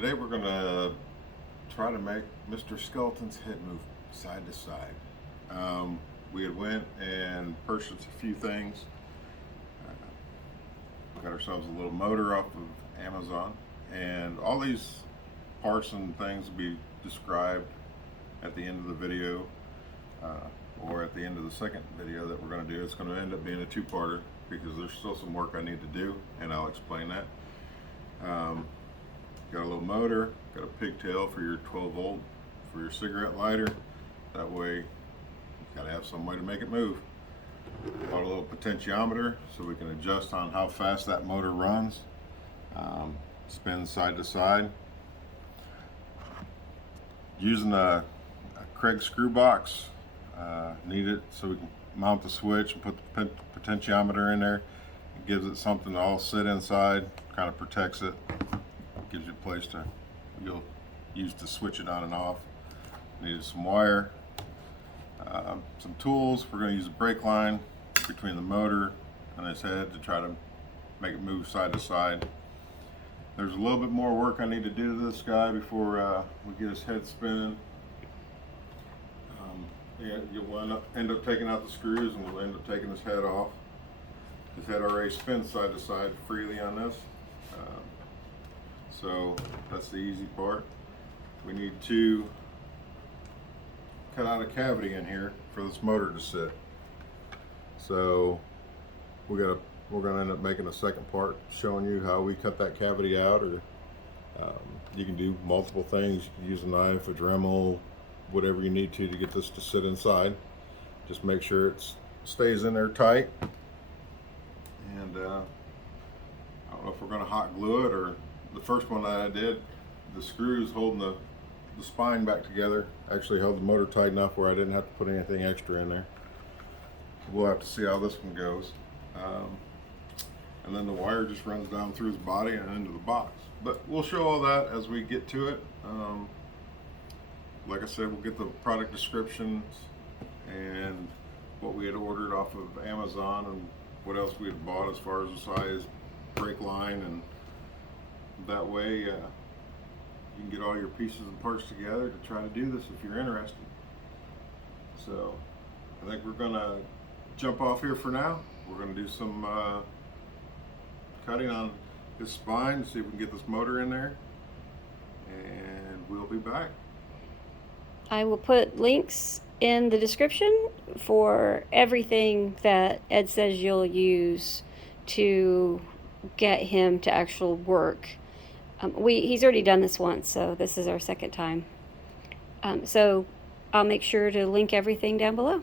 Today we're going to try to make Mr. Skeleton's head move side to side. We had went and purchased a few things. Got ourselves a little motor off of Amazon, and all these parts and things will be described at the end of the video, or at the end of the second video that we're going to do. It's going to end up being a two-parter because there's still some work I need to do, and I'll explain that. Got a little motor, got a pigtail for your 12 volt for your cigarette lighter. That way you gotta have some way to make it move. Got a little potentiometer so we can adjust on how fast that motor runs. Spins side to side. Using a Craig screw box. Need it so we can mount the switch and put the potentiometer in there. It gives it something to all sit inside, kind of protects it. Gives you a place to you'll use to switch it on and off. Needed some wire, some tools. We're going to use a brake line between the motor and its head to try to make it move side to side. There's a little bit more work I need to do to this guy before we get his head spinning. You'll end up taking out the screws, and we'll end up taking his head off. His head already spins side to side freely on this. So that's the easy part. We need to cut out a cavity in here for this motor to sit. So we're gonna end up making a second part showing you how we cut that cavity out, or you can do multiple things. You can use a knife, a Dremel, whatever you need to get this to sit inside. Just make sure it stays in there tight. And I don't know if we're gonna hot glue it, or the first one that I did, the screws holding the spine back together actually held the motor tight enough where I didn't have to put anything extra in there. We'll have to see how this one goes. And then the wire just runs down through his body and into the box. But we'll show all that as we get to it. Like I said, we'll get the product descriptions and what we had ordered off of Amazon and what else we had bought as far as the size, brake line, and that way you can get all your pieces and parts together to try to do this if you're interested. So I think we're gonna jump off here for now. We're gonna do some cutting on his spine, see if we can get this motor in there, and we'll be back. I will put links in the description for everything that Ed says you'll use to get him to actual work. He's already done this once, so this is our second time. So I'll make sure to link everything down below.